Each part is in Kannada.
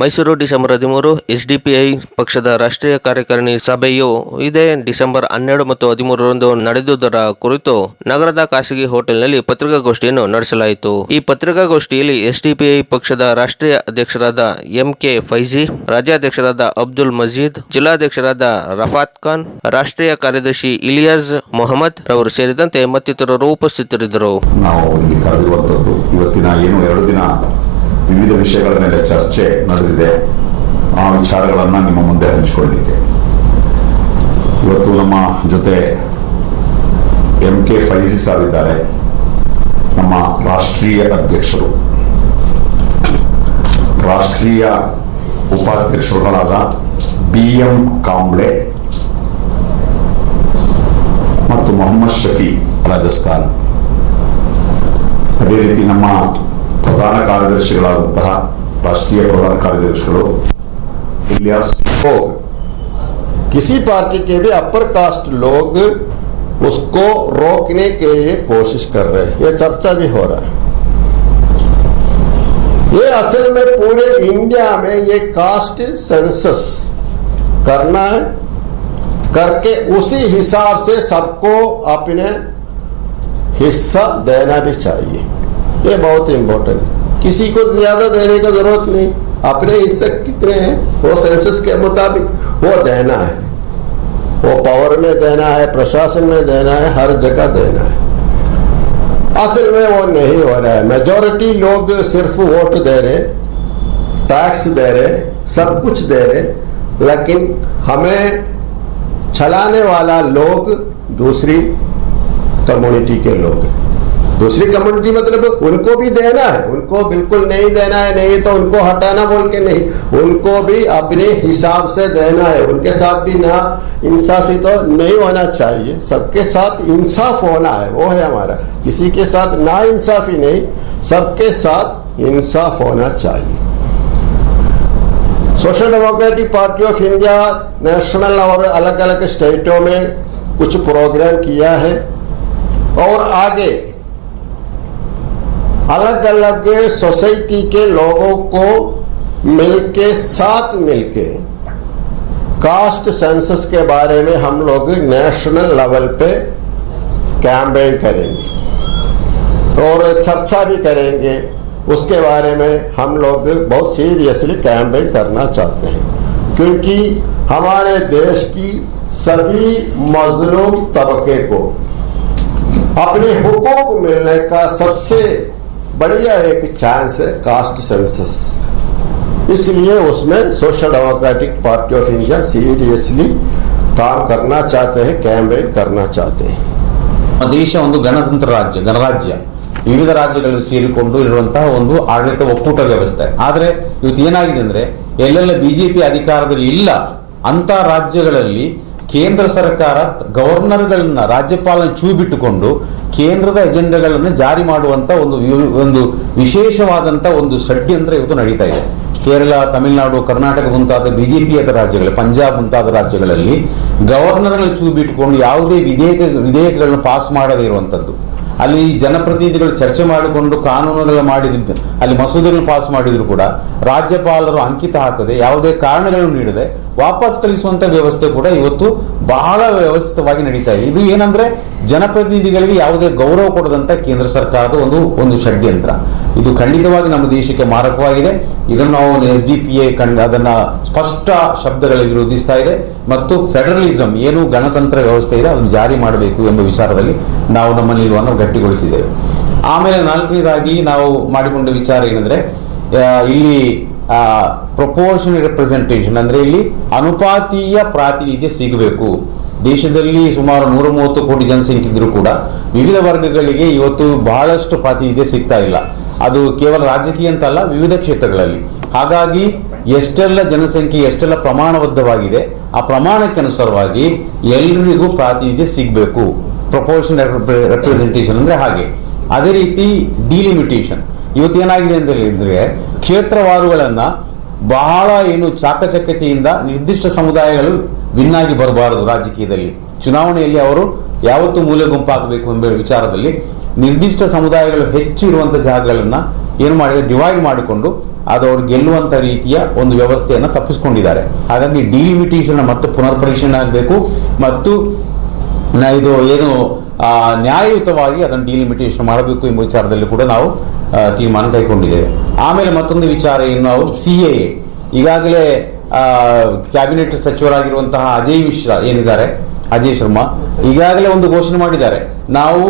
ಮೈಸೂರು ಡಿಸೆಂಬರ್ ಹದಿಮೂರು, ಎಸ್ಡಿಪಿಐ ಪಕ್ಷದ ರಾಷ್ಟ್ರೀಯ ಕಾರ್ಯಕಾರಿಣಿ ಸಭೆಯು ಇದೇ ಡಿಸೆಂಬರ್ ಹನ್ನೆರಡು ಮತ್ತು ಹದಿಮೂರರಂದು ನಡೆದುದರ ಕುರಿತು ನಗರದ ಖಾಸಗಿ ಹೋಟೆಲ್ನಲ್ಲಿ ಪತ್ರಿಕಾಗೋಷ್ಠಿಯನ್ನು ನಡೆಸಲಾಯಿತು. ಈ ಪತ್ರಿಕಾಗೋಷ್ಠಿಯಲ್ಲಿ ಎಸ್ಡಿಪಿಐ ಪಕ್ಷದ ರಾಷ್ಟ್ರೀಯ ಅಧ್ಯಕ್ಷರಾದ ಎಂ ಕೆ ಫೈಜಿ, ರಾಜ್ಯಾಧ್ಯಕ್ಷರಾದ ಅಬ್ದುಲ್ ಮಜೀದ್, ಜಿಲ್ಲಾಧ್ಯಕ್ಷರಾದ ರಫಾತ್ ಖಾನ್, ರಾಷ್ಟ್ರೀಯ ಕಾರ್ಯದರ್ಶಿ ಇಲಿಯಾಜ್ ಮೊಹಮ್ಮದ್ ರವರು ಸೇರಿದಂತೆ ಮತ್ತಿತರರು ಉಪಸ್ಥಿತರಿದ್ದರು. ನಾವು ಇಲ್ಲಿ ಇವತ್ತಿನ ಏನು, ಎರಡು ದಿನ ವಿವಿಧ ವಿಷಯಗಳ ಮೇಲೆ ಚರ್ಚೆ ನಡೆದಿದೆ. ಆ ವಿಚಾರಗಳನ್ನು ನಿಮ್ಮ ಮುಂದೆ ಹಂಚಿಕೊಳ್ಳಲಿಕ್ಕೆ ಇವತ್ತು ನಮ್ಮ ಜೊತೆ ಎಂ ಕೆ ಫೈಜಿ ಸಾರ್ ಇದ್ದಾರೆ. ನಮ್ಮ ರಾಷ್ಟ್ರೀಯ ಅಧ್ಯಕ್ಷರು. ರಾಷ್ಟ್ರೀಯ ಉಪಾಧ್ಯಕ್ಷರುಗಳಾದ ಬಿ ಎಂ ಕಾಂಬ್ಳೆ ಮತ್ತು ಮೊಹಮ್ಮದ್ ಶಫಿ ರಾಜಸ್ಥಾನ್. ಅದೇ ರೀತಿ ನಮ್ಮ ಪ್ರಧಾನ ಕಾರ್ಯದರ್ಶಿಗಳಾದಂತಹ ರಾಷ್ಟ್ರೀಯ ಪ್ರಧಾನ ಕಾರ್ಯದರ್ಶಿಗಳು ಇಲಿಯಾಸ್ लोग किसी पार्टी के भी अपर कास्ट लोग उसको रोकने के लिए कोशिश कर रहे हैं ये चर्चा भी हो रहा है ये असल में पूरे इंडिया में ये कास्ट सेंसस करना है करके उसी हिसाब से सबको अपने हिस्सा देना भी चाहिए ये बहुत इंपॉर्टेंट है किसी को ज़्यादा देने का ज़रूरत नहीं। अपने हिस्से कितने हैं? वो सेंसस के मुताबिक वो देना है। वो पावर में देना है, प्रशासन में देना है, हर जगह देना है। असल में वो नहीं हो रहा है। मेजोरिटी लोग सिर्फ़ वोट दे रहे टैक्स दे रहे, सब कुछ दे रहे, लेकिन हमें चलाने वाला लोग दूसरी कम्युनिटी के लोग हैं। दूसरी कम्युनिटी मतलब उनको भी देना है, उनको बिल्कुल नहीं देना है, नहीं तो उनको हटाना बोल के नहीं, उनको भी अपने हिसाब से देना है। उनके साथ भी ना इंसाफी तो नहीं होना चाहिए, सबके साथ इंसाफ होना है, वो है हमारा। किसी के साथ ना इंसाफी नहीं, सबके साथ इंसाफ होना चाहिए। Social democratic party of India national और अलग अलग स्टेटों में कुछ प्रोग्राम किया है और आगे अलग अलग सोसाइटी के लोगों को मिलके, साथ मिलके कास्ट सेंसस के बारे में हम लोग नेशनल लेवल पे कैंपेन करेंगे और चर्चा भी करेंगे। उसके बारे में हम लोग बहुत सीरियसली कैंपेन करना चाहते हैं, क्योंकि हमारे देश की सभी मजलूम तबके को, अपने हुकूक मिलने का सबसे बढ़िया एक चांस है कास्ट सेंसस इसलिए उसमें social democratic party of India seriously काम करना चाहते हैं कैंपेन करना चाहते हैं ನಮ್ಮ ದೇಶ ಒಂದು ಗಣತಂತ್ರ ರಾಜ್ಯ ಗಣರಾಜ್ಯ ವಿವಿಧ ರಾಜ್ಯಗಳು ಸೇರಿಕೊಂಡು ಇರುವಂತಹ ಒಂದು ಆಡಳಿತ ಒಕ್ಕೂಟ ವ್ಯವಸ್ಥೆ ಆದ್ರೆ ಇವತ್ತು ಏನಾಗಿದೆ ಅಂದ್ರೆ ಎಲ್ಲೆಲ್ಲ ಬಿಜೆಪಿ ಅಧಿಕಾರದಲ್ಲಿ ಇಲ್ಲ ಅಂತ ರಾಜ್ಯಗಳಲ್ಲಿ ಕೇಂದ್ರ ಸರ್ಕಾರ ಗವರ್ನರ್ಗಳನ್ನ ರಾಜ್ಯಪಾಲನ ಚೂ ಬಿಟ್ಟುಕೊಂಡು ಕೇಂದ್ರದ ಎಜೆಂಡಾಗಳನ್ನು ಜಾರಿ ಮಾಡುವಂತ ಒಂದು ಒಂದು ವಿಶೇಷವಾದಂತ ಒಂದು ಷಡ್ಯಂತ್ರ ಇವತ್ತು ನಡೀತಾ ಇದೆ. ಕೇರಳ, ತಮಿಳುನಾಡು, ಕರ್ನಾಟಕ ಮುಂತಾದ ಬಿಜೆಪಿಯೇತರ ರಾಜ್ಯಗಳು, ಪಂಜಾಬ್ ಮುಂತಾದ ರಾಜ್ಯಗಳಲ್ಲಿ ಗವರ್ನರ್ಗಳ ಚೂ ಬಿಟ್ಟುಕೊಂಡು ಯಾವುದೇ ವಿಧೇಯಕ, ವಿಧೇಯಕಗಳನ್ನು ಪಾಸ್ ಮಾಡದೇ ಇರುವಂತದ್ದು. ಅಲ್ಲಿ ಜನಪ್ರತಿನಿಧಿಗಳು ಚರ್ಚೆ ಮಾಡಿಕೊಂಡು ಕಾನೂನುಗಳ ಮಾಡಿದ, ಅಲ್ಲಿ ಮಸೂದೆಗಳನ್ನು ಪಾಸ್ ಮಾಡಿದ್ರು ಕೂಡ ರಾಜ್ಯಪಾಲರು ಅಂಕಿತ ಹಾಕದೆ ಯಾವುದೇ ಕಾರಣಗಳನ್ನು ನೀಡದೆ ವಾಪಸ್ ಕಳಿಸುವಂತ ವ್ಯವಸ್ಥೆ ಕೂಡ ಇವತ್ತು ಬಹಳ ವ್ಯವಸ್ಥಿತವಾಗಿ ನಡೀತಾ ಇದೆ. ಇದು ಏನಂದ್ರೆ ಜನಪ್ರತಿನಿಧಿಗಳಿಗೆ ಯಾವುದೇ ಗೌರವ ಕೊಡದಂತ ಕೇಂದ್ರ ಸರ್ಕಾರದ ಒಂದು ಒಂದು ಷಡ್ಯಂತ್ರ. ಇದು ಖಂಡಿತವಾಗಿ ನಮ್ಮ ದೇಶಕ್ಕೆ ಮಾರಕವಾಗಿದೆ. ಇದನ್ನು ನಾವು ಎಸ್ ಡಿ ಪಿ ಎ ಕಂಡು ಅದನ್ನ ಸ್ಪಷ್ಟ ಶಬ್ದಗಳಲ್ಲಿ ವಿರೋಧಿಸ್ತಾ ಇದೆ. ಮತ್ತು ಫೆಡರಲಿಸಂ ಏನು ಗಣತಂತ್ರ ವ್ಯವಸ್ಥೆ ಇದೆ, ಅದನ್ನು ಜಾರಿ ಮಾಡಬೇಕು ಎಂಬ ವಿಚಾರದಲ್ಲಿ ನಾವು ನಮ್ಮ ನಿಲುವನ್ನು ಗಟ್ಟಿಗೊಳಿಸಿದ್ದೇವೆ. ಆಮೇಲೆ ನಾಲ್ಕನೇದಾಗಿ ನಾವು ಮಾಡಿಕೊಂಡ ವಿಚಾರ ಏನಂದ್ರೆ ಇಲ್ಲಿ ಪ್ರಪೋರ್ಷನ್ ರೆಪ್ರೆಸೆಂಟೇಷನ್ ಅಂದ್ರೆ ಇಲ್ಲಿ ಅನುಪಾತೀಯ ಪ್ರಾತಿನಿಧ್ಯ ಸಿಗಬೇಕು. ದೇಶದಲ್ಲಿ ಸುಮಾರು ನೂರ ಮೂವತ್ತು ಕೋಟಿ ಜನಸಂಖ್ಯೆ ಇದ್ರೂ ಕೂಡ ವಿವಿಧ ವರ್ಗಗಳಿಗೆ ಇವತ್ತು ಬಹಳಷ್ಟು ಪ್ರಾತಿನಿಧ್ಯ ಸಿಗ್ತಾ ಇಲ್ಲ. ಅದು ಕೇವಲ ರಾಜಕೀಯ ಅಂತ ಅಲ್ಲ ವಿವಿಧ ಕ್ಷೇತ್ರಗಳಲ್ಲಿ. ಹಾಗಾಗಿ ಎಷ್ಟೆಲ್ಲ ಜನಸಂಖ್ಯೆ, ಎಷ್ಟೆಲ್ಲ ಪ್ರಮಾಣಬದ್ಧವಾಗಿದೆ, ಆ ಪ್ರಮಾಣಕ್ಕೆ ಅನುಸಾರವಾಗಿ ಎಲ್ರಿಗೂ ಪ್ರಾತಿನಿಧ್ಯ ಸಿಗಬೇಕು. ಪ್ರಪೋರ್ಷನ್ ರೆಪ್ರೆಸೆಂಟೇಷನ್ ಅಂದ್ರೆ ಹಾಗೆ. ಅದೇ ರೀತಿ ಡಿಲಿಮಿಟೇಷನ್ ಇವತ್ತು ಏನಾಗಿದೆ ಅಂತ ಹೇಳಿದ್ರೆ ಕ್ಷೇತ್ರವಾರುಗಳನ್ನ ಬಹಳ ಏನು ಚಾಕಚಕ್ಯತೆಯಿಂದ ನಿರ್ದಿಷ್ಟ ಸಮುದಾಯಗಳು ಭಿನ್ನಾಗಿ ಬರಬಾರದು ರಾಜಕೀಯದಲ್ಲಿ. ಚುನಾವಣೆಯಲ್ಲಿ ಅವರು ಯಾವತ್ತು ಮೂಲೆ ಗುಂಪಾಗಬೇಕು ಎಂಬ ವಿಚಾರದಲ್ಲಿ ನಿರ್ದಿಷ್ಟ ಸಮುದಾಯಗಳು ಹೆಚ್ಚು ಇರುವಂತಹ ಜಾಗಗಳನ್ನ ಏನು ಮಾಡಿದ್ರೆ ಡಿವೈಡ್ ಮಾಡಿಕೊಂಡು ಅದು ಅವ್ರು ಗೆಲ್ಲುವಂಥ ರೀತಿಯ ಒಂದು ವ್ಯವಸ್ಥೆಯನ್ನ ತಪ್ಪಿಸ್ಕೊಂಡಿದ್ದಾರೆ. ಹಾಗಾಗಿ ಡಿಲಿಮಿಟೇಷನ್ ಮತ್ತೆ ಪುನರ್ ಪರೀಕ್ಷಣೆ ಆಗಬೇಕು ಮತ್ತು ಇದು ಏನು ನ್ಯಾಯಯುತವಾಗಿ ಅದನ್ನು ಡಿಲಿಮಿಟೇಷನ್ ಮಾಡಬೇಕು ಎಂಬ ವಿಚಾರದಲ್ಲಿ ಕೂಡ ನಾವು ತೀರ್ಮಾನ ಕೈಗೊಂಡಿದ್ದೇವೆ. ಆಮೇಲೆ ಮತ್ತೊಂದು ವಿಚಾರ ಏನು ನಾವು ಸಿ ಎ ಈಗಾಗಲೇ ಕ್ಯಾಬಿನೆಟ್ ಸಚಿವರಾಗಿರುವಂತಹ ಅಜಯ್ ಮಿಶ್ರಾ ಏನಿದ್ದಾರೆ? ಅಜಯ್ ಶರ್ಮಾ. ಈಗಾಗಲೇ ಒಂದು ಘೋಷಣೆ ಮಾಡಿದ್ದಾರೆ. ನಾವು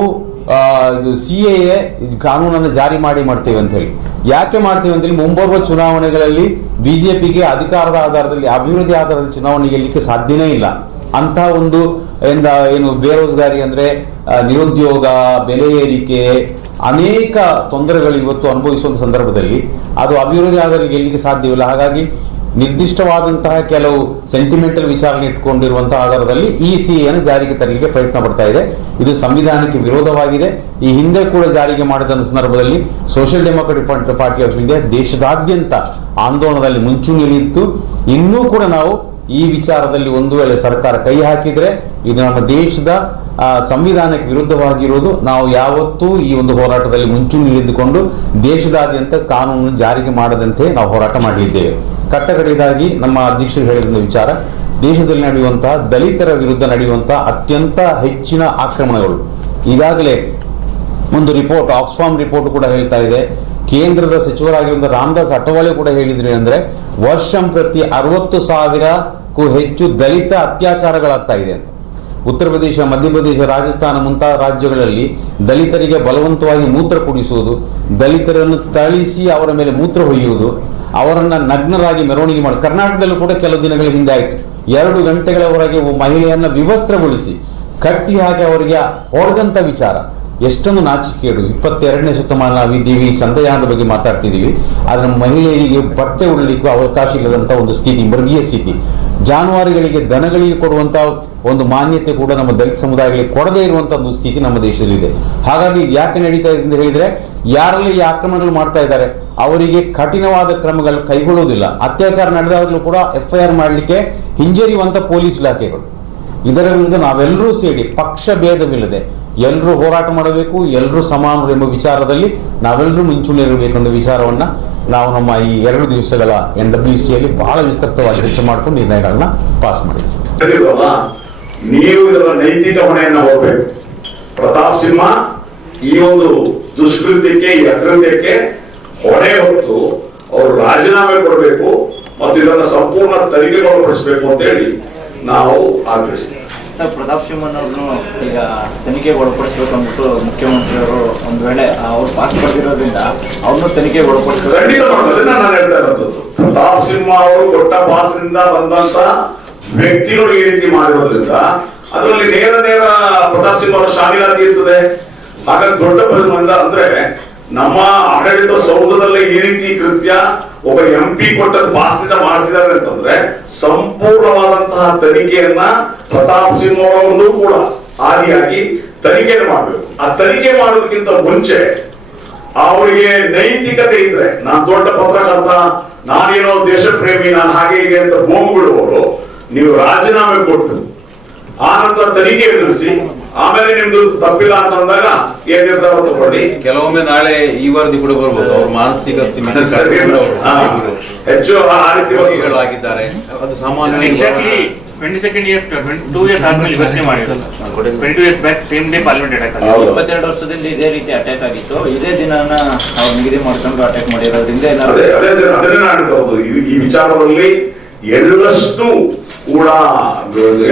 ಇದು ಸಿ ಎ ಕಾನೂನನ್ನು ಜಾರಿ ಮಾಡಿ ಮಾಡ್ತೇವೆ ಅಂತ ಹೇಳಿ ಯಾಕೆ ಮಾಡ್ತೇವೆ ಅಂತ ಹೇಳಿ ಮುಂಬರುವ ಚುನಾವಣೆಗಳಲ್ಲಿ ಬಿಜೆಪಿಗೆ ಅಧಿಕಾರದ ಆಧಾರದಲ್ಲಿ, ಅಭಿವೃದ್ಧಿ ಆಧಾರದಲ್ಲಿ ಚುನಾವಣೆ ಗೆಲ್ಲಲಿಕ್ಕೆ ಸಾಧ್ಯನೇ ಇಲ್ಲ. ಅಂತ ಒಂದು ಏನು ಬೇರೋಜ್ಗಾರಿ ಅಂದ್ರೆ ನಿರುದ್ಯೋಗ, ಬೆಲೆ ಏರಿಕೆ, ಅನೇಕ ತೊಂದರೆಗಳು ಇವತ್ತು ಅನುಭವಿಸುವಂತ ಸಂದರ್ಭದಲ್ಲಿ. ಅದು ಅಭಿವೃದ್ಧಿ ಆದಲ್ಲಿ ಗೆಲ್ಲಲಿಕ್ಕೆ ಸಾಧ್ಯವಿಲ್ಲ. ಹಾಗಾಗಿ ನಿರ್ದಿಷ್ಟವಾದಂತಹ ಕೆಲವು ಸೆಂಟಿಮೆಂಟಲ್ ವಿಚಾರಣೆ ಇಟ್ಕೊಂಡಿರುವಂತಹ ಆಧಾರದಲ್ಲಿ ಈ ಸಿ ಅನ್ನು ಜಾರಿಗೆ ತರಲಿಕ್ಕೆ ಪ್ರಯತ್ನ ಪಡ್ತಾ ಇದೆ. ಇದು ಸಂವಿಧಾನಕ್ಕೆ ವಿರೋಧವಾಗಿದೆ. ಈ ಹಿಂದೆ ಕೂಡ ಜಾರಿಗೆ ಮಾಡಿದ ಸಂದರ್ಭದಲ್ಲಿ social democratic party of India ದೇಶದಾದ್ಯಂತ ಆಂದೋಲನದಲ್ಲಿ ಮುಂಚೂಣಿಯಲ್ಲಿತ್ತು. ಇನ್ನೂ ಕೂಡ ನಾವು ಈ ವಿಚಾರದಲ್ಲಿ ಒಂದು ವೇಳೆ ಸರ್ಕಾರ ಕೈ ಹಾಕಿದ್ರೆ ಇದು ನಮ್ಮ ದೇಶದ ಸಂವಿಧಾನಕ್ಕೆ ವಿರುದ್ಧವಾಗಿರುವುದು ನಾವು ಯಾವತ್ತೂ ಈ ಒಂದು ಹೋರಾಟದಲ್ಲಿ ಮುಂಚೂಣಿ ಹಿಡಿದುಕೊಂಡು ದೇಶದಾದ್ಯಂತ ಕಾನೂನು ಜಾರಿಗೆ ಮಾಡದಂತೆ ನಾವು ಹೋರಾಟ ಮಾಡಲಿದ್ದೇವೆ ಕಟ್ಟಕಡೆಯದಾಗಿ ನಮ್ಮ ಅಧ್ಯಕ್ಷರು ಹೇಳಿದ ವಿಚಾರ, ದೇಶದಲ್ಲಿ ನಡೆಯುವಂತಹ ದಲಿತರ ವಿರುದ್ಧ ನಡೆಯುವಂತಹ ಅತ್ಯಂತ ಹೆಚ್ಚಿನ ಆಕ್ರಮಣಗಳು. ಈಗಾಗಲೇ ಒಂದು ರಿಪೋರ್ಟ್, ಆಕ್ಸ್ಫಾರ್ಮ್ ರಿಪೋರ್ಟ್ ಕೂಡ ಹೇಳ್ತಾ ಇದೆ. ಕೇಂದ್ರದ ಸಚಿವರಾಗಿರುವಂತಹ ರಾಮದಾಸ್ ಅಟವಾಳೆ ಕೂಡ ಹೇಳಿದ್ರು ಅಂದ್ರೆ ವರ್ಷಂ ಪ್ರತಿ ಅರವತ್ತು ಸಾವಿರಕ್ಕೂ ಹೆಚ್ಚು ದಲಿತ ಅತ್ಯಾಚಾರಗಳಾಗ್ತಾ ಇದೆ ಅಂತ. ಉತ್ತರ ಪ್ರದೇಶ ಮಧ್ಯಪ್ರದೇಶ ರಾಜಸ್ಥಾನ ಮುಂತಾದ ರಾಜ್ಯಗಳಲ್ಲಿ ದಲಿತರಿಗೆ ಬಲವಂತವಾಗಿ ಮೂತ್ರ ಕುಡಿಸುವುದು, ದಲಿತರನ್ನು ತಳಿಸಿ ಅವರ ಮೇಲೆ ಮೂತ್ರ ಹೊಯ್ಯುವುದು, ಅವರನ್ನ ನಗ್ನರಾಗಿ ಮೆರವಣಿಗೆ ಮಾಡಿ. ಕರ್ನಾಟಕದಲ್ಲೂ ಕೂಡ ಕೆಲವು ದಿನಗಳ ಹಿಂದೆ ಆಯಿತು. ಎರಡು ಗಂಟೆಗಳವರೆಗೆ ಮಹಿಳೆಯನ್ನು ವಿವಸ್ತ್ರಗೊಳಿಸಿ, ಕಟ್ಟಿ ಹಾಕಿ ಅವರಿಗೆ ಹೊರದಂತ ವಿಚಾರ. ಎಷ್ಟೊಂದು ನಾಚಿಕೆಯರು ಇಪ್ಪತ್ತೆರಡನೇ ಶತಮಾನ ನಾವಿದ್ದೀವಿ ಸಂತಯಾನದ ಬಗ್ಗೆ ಮಾತಾಡ್ತಿದ್ದೀವಿ. ಆದ್ರೆ ಮಹಿಳೆಯರಿಗೆ ಬಟ್ಟೆ ಉಡಲಿಕ್ಕೂ ಅವಕಾಶ ಇಲ್ಲದಂಥ ಒಂದು ಸ್ಥಿತಿ ಮೃಗೀಯ ಸ್ಥಿತಿ. ಜಾನುವಾರುಗಳಿಗೆ ದನಗಳಿಗೆ ಕೊಡುವಂತ ಒಂದು ಮಾನ್ಯತೆ ಕೂಡ ನಮ್ಮ ದಲಿತ ಸಮುದಾಯಗಳಿಗೆ ಕೊಡದೇ ಇರುವಂತ ಒಂದು ಸ್ಥಿತಿ ನಮ್ಮ ದೇಶದಲ್ಲಿದೆ. ಹಾಗಾಗಿ ಯಾಕೆ ನಡೀತಾ ಇದೆ ಅಂತ ಹೇಳಿದ್ರೆ, ಯಾರಲ್ಲಿ ಈ ಆಕ್ರಮಣಗಳು ಮಾಡ್ತಾ ಇದ್ದಾರೆ, ಅವರಿಗೆ ಕಠಿಣವಾದ ಕ್ರಮಗಳು ಕೈಗೊಳ್ಳುವುದಿಲ್ಲ. ಅತ್ಯಾಚಾರ ನಡೆದಾಗಲೂ ಕೂಡ ಎಫ್ಐಆರ್ ಮಾಡಲಿಕ್ಕೆ ಹಿಂಜರಿಯುವಂತ ಪೊಲೀಸ್ ಇಲಾಖೆಗಳು. ಇದರ ವಿರುದ್ಧ ನಾವೆಲ್ಲರೂ ಸೇರಿ ಪಕ್ಷ ಭೇದವಿಲ್ಲದೆ ಎಲ್ಲರೂ ಹೋರಾಟ ಮಾಡಬೇಕು ಎಲ್ಲರೂ ಸಮಾನರು ಎಂಬ ವಿಚಾರದಲ್ಲಿ ನಾವೆಲ್ಲರೂ ಮುಂಚೂಣಿರಬೇಕು ಅನ್ನೋ ವಿಚಾರವನ್ನ ನಾವು ನಮ್ಮ ಈ ಎರಡು ದಿವಸಗಳ ಎನ್ ಡಬ್ಲ್ಯೂ ಸಿಯಲ್ಲಿ ಬಹಳ ವಿಸ್ತೃತವಾಗಿ ಚರ್ಚೆ ಮಾಡ್ಕೊಂಡು ನಿರ್ಣಯಗಳನ್ನ ಪಾಸ್ ಹೇಳಿದ್ರಲ್ಲ, ನೀವು ಇದರ ನೈತಿಕ ಹೊಣೆಯನ್ನ ಹೋಗಬೇಕು. ಪ್ರತಾಪ್ ಸಿಂಹ ಈ ಒಂದು ದುಷ್ಕೃತ್ಯಕ್ಕೆ ಈ ಅಕೃತ್ಯಕ್ಕೆ ಹೊಣೆ ಹೊತ್ತು ಅವರು ರಾಜೀನಾಮೆ ಕೊಡಬೇಕು ಮತ್ತು ಇದನ್ನ ಸಂಪೂರ್ಣ ತನಿಖೆಗೊಳಪಡಿಸಬೇಕು ಅಂತ ಹೇಳಿ ನಾವು ಆಗ್ರಹಿಸ್ತೇವೆ ಪ್ರತಾಪ್ ಸಿಂಹನ್ ಅವ್ರನ್ನು ಈಗ ತನಿಖೆಗೆ ಒಳಪಡಿಸ್ಬೇಕು ಅಂದ್ಬಿಟ್ಟು ಮುಖ್ಯಮಂತ್ರಿಯವರು ಒಂದ್ ವೇಳೆ ಅವ್ರು ಪಾಸ್ ಪಡೆದಿರೋದ್ರಿಂದ ಅವ್ರನ್ನೂ ತನಿಖೆಗೆ ಒಳಪಡಿಸ್ಬೇಕು. ನಾನು ಹೇಳ್ತಾ ಇರೋದು. ಪ್ರತಾಪ್ ಸಿಂಹ ಅವರು ಕೊಟ್ಟ ಪಾಸ್ನಿಂದ ಬಂದಂತ ವ್ಯಕ್ತಿಗಳು ಈ ರೀತಿ ಮಾಡಿರೋದ್ರಿಂದ ಅದರಲ್ಲಿ ನೇರ ನೇರ ಪ್ರತಾಪ್ ಸಿಂಹ ಅವರ ಶಾಮೀಲಾತಿ ಇರ್ತದೆ. ಹಾಗಾಗಿ ದೊಡ್ಡ ಬಂದ ಅಂದ್ರೆ ನಮ್ಮ ಆಡಳಿತ ಸೌಧದಲ್ಲಿ ಈ ರೀತಿ ಕೃತ್ಯ ಒಬ್ಬ ಎಂ ಪಿ ಕೊಟ್ಟದ ಪಾಸ್ನಿಂದ ಮಾಡ್ತಿದ್ದಾರೆ ಅಂತಂದ್ರೆ ಸಂಪೂರ್ಣವಾದಂತಹ ತನಿಖೆಯನ್ನ ಪ್ರತಾಪ್ ಸಿಂಗ್ ಅವರವರು ಕೂಡ ಆದಿಯಾಗಿ ತನಿಖೆ ಮಾಡಬೇಕು. ಆ ತನಿಖೆ ಮಾಡೋದಕ್ಕಿಂತ ಮುಂಚೆ ಅವರಿಗೆ ನೈತಿಕತೆ ಇದ್ರೆ, ನಾನ್ ದೊಡ್ಡ ಪತ್ರಕರ್ತ, ನಾನೇನೋ ದೇಶ ಪ್ರೇಮಿ ನಾನು ಹಾಗೆ ಹೀಗೆ ಅಂತ ಬೋಂಬ್ ಬಿಡುವವರು ನೀವು ರಾಜೀನಾಮೆ ಕೊಟ್ಟು ಆ ನಂತರ ತನಿಖೆ ಎದುರಿಸಿ ಆಮೇಲೆ ನಿಮ್ದು ತಪ್ಪಿಲ್ಲ ಅಂತ ಅಂದಾಗ ಏನ್ ನಿರ್ಧಾರ ತಗೊಳ್ಳಿ? ಕೆಲವೊಮ್ಮೆ ನಾಳೆ ಈ ವರದಿ ಕೂಡ ಬರ್ಬೋದು. ಅವ್ರ ಮಾನಸಿಕ ಸ್ಥಿತಿ ಹೆಚ್ಚು ಆ ರೀತಿ ರೋಗಿಗಳು ಆಗಿದ್ದಾರೆ. ಅದು ಸಾಮಾನ್ಯವಾಗಿ exactly twenty second years two years ಆದ್ಮೇಲೆ ಯೋಚನೆ ಮಾಡಿದ್ರು twenty years back same day parliament attack ಇಪ್ಪತ್ತೆರಡು ವರ್ಷದಿಂದ ಇದೇ ರೀತಿ ಅಟ್ಯಾಕ್ ಆಗಿತ್ತು. ಇದೇ ದಿನಾನ ಅವ್ರು ನಿಗದಿ ಮಾಡ್ಕೊಂಡು ಅಟ್ಯಾಕ್ ಮಾಡಿರೋದ್ರಿಂದ ಅದನ್ನೇ ನಾನು ಈ ವಿಚಾರದಲ್ಲಿ ಎಲ್ಲಷ್ಟು ಕೂಡ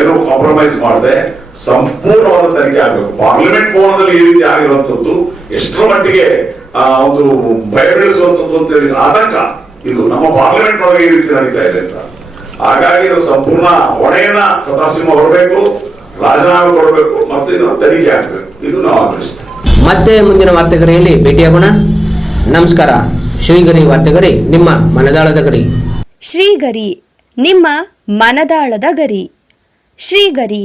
ಏನು ಕಾಂಪ್ರಮೈಸ್ ಮಾಡದೆ. ಸಂಪೂರ್ಣವಾದ ತನಿಖೆ ಆಗಬೇಕು. ಪಾರ್ಲಿಮೆಂಟ್ ಭವನದಲ್ಲಿ ಈ ರೀತಿ ಆಗಿರುವಂತದ್ದು ಎಷ್ಟರ ಮಟ್ಟಿಗೆ ಆ, ಒಂದು ಭಯ ಬೆಳೆಸುವಂತದ್ದು ಅಂತ ಹೇಳಿ ಆತಂಕ ಇದು ನಮ್ಮ ಪಾರ್ಲಿಮೆಂಟ್ ಒಳಗೆ ಈ ರೀತಿ ನಡೀತಾ ಇದೆ ಅಂತ. ಹಾಗಾಗಿ ಇದು ಸಂಪೂರ್ಣ ಹೊಣೆಯನ್ನ ಪ್ರತಾಪ್ ಸಿಂಹ ಹೊರಬೇಕು ರಾಜೀನಾಮೆ ಕೊಡಬೇಕು ಮತ್ತೆ ಇದನ್ನು ತನಿಖೆ ಆಗಬೇಕು. ಇದು ನಾವು ಆಗ್ರಹಿಸ್ತೇವೆ ಮತ್ತೆ ಮುಂದಿನ ವಾರ್ತೆಗರಿಯಲ್ಲಿ ಭೇಟಿಯಾಗೋಣ. ನಮಸ್ಕಾರ. ಶ್ರೀಗರಿ ವಾರ್ತೆಗರಿ ನಿಮ್ಮ ಮನದಾಳದ ಗರಿ. ಶ್ರೀಗರಿ ನಿಮ್ಮ ಮನದಾಳದ ಗರಿ. ಶ್ರೀಗರಿ